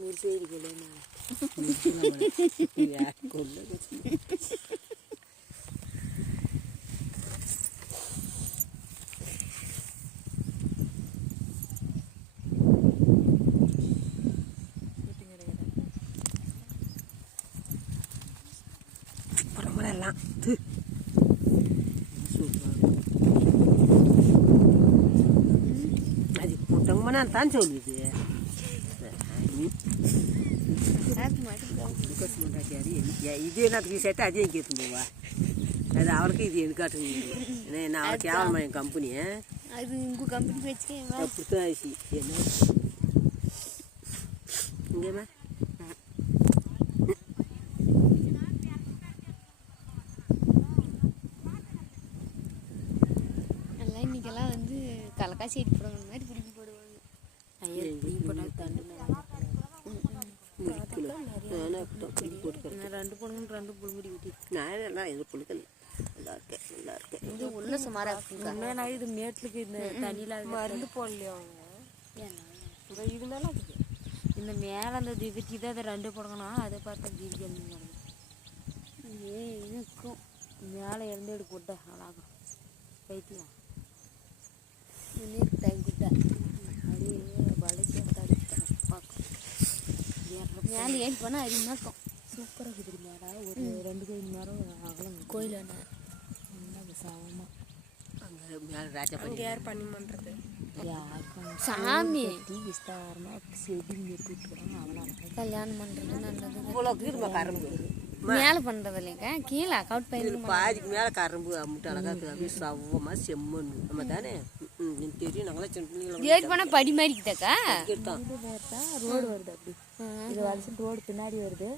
மிர்சேரி கொள்ளு எல்லாம் அது போட்டோம்னா தான் சொல்லுது இது என்னத்துக்கு சேர்த்து அதையும் கேட்டு போவா அது அவளுக்கு இது எனக்கு காட்டுங்க என்ன அவளுக்கு கேவலமா என் கம்பெனி அது உங்கள் கம்பெனி வச்சு அப்படித்தான் ஆச்சு என்ன இங்கேம்மா எல்லாம் இன்னைக்கெல்லாம் வந்து கலக்காய் சீடி போடுவாங்க மாதிரி பிடிக்கி போடுவாங்க ஐயா பிடிக்கி போட்டால் தண்டு ரெண்டு பொண்ணுங்க ரெண்டு புழுங்குடி ஊட்டி நான் எல்லாம் எது புழுக்கல் நல்லா இருக்கேன் நல்லா இருக்கேன் இது உள்ள சுமாராக இருக்குங்க நான் இது மேட்டுக்கு இந்த தண்ணியில் மருந்து போடலையா அவங்க ஏன்னா இது மேலே அதுக்கு இந்த மேலே அந்த திகட்டி தான் அதை ரெண்டு போடணும் அதை பார்த்தா திரிக்கணும் இருக்கும் மேலே இருந்து எடுக்க விட்ட அழகாக கைத்திலாம் நீர் டைம் கிட்ட அப்படியே வளைச்சி பார்க்கும் மேலே ஏறி போனால் அதிகமாக இருக்கும் சூப்பராக இருக்குது மேடா ஒரு 2 கை நேரம் அகலம் கோயில் சமமாக அங்கே மேலே ராஜா அங்கே யார் பண்ணி பண்ணுறது சாமி விஸ்தாரமாக செடி விட்டுருக்குறாங்க அவனால் கல்யாணம் பண்ணுறது நல்லது இவ்வளோ கீழ்மா கரும்பு மேலே பண்ணுறது இல்லைங்க கீழே கவுட் பயிர் பாதிக்கு மேலே கரும்பு அம்முட்டு அழகாக இருக்குது அப்படியே சவ்வமாக செம்மண் நம்ம தானே எனக்கு தெரியும் நாங்களாம் சின்ன பிள்ளைங்கள ஏறி போனால் படி மாதிரி இருக்குதாக்கா கேட்டோம் ரோடு வருது அப்படி இது வருஷம் ரோடு பின்னாடி வருது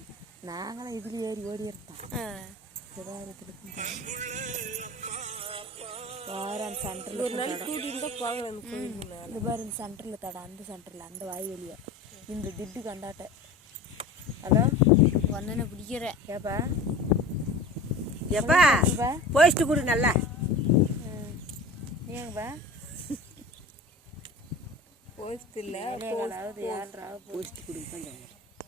நாங்களாம் இதில் ஏறி ஓடி இருந்தோம் வாரம் சென்டரில் ஒரு நாள் கூட்டிகிட்டு தான் போகலாம் இந்த பாரு இந்த சென்டரில் தடை அந்த சென்டரில் அந்த வாய் வெளியே இந்த திட்டு கண்டாட்ட ஹலோ ஒன்னு பிடிக்கிற ஏப்பா எப்பா போயிட்டு கொடு நல்லா ஏங்கப்பா போஸ்ட் இல்லை போயிட்டு கொடுங்க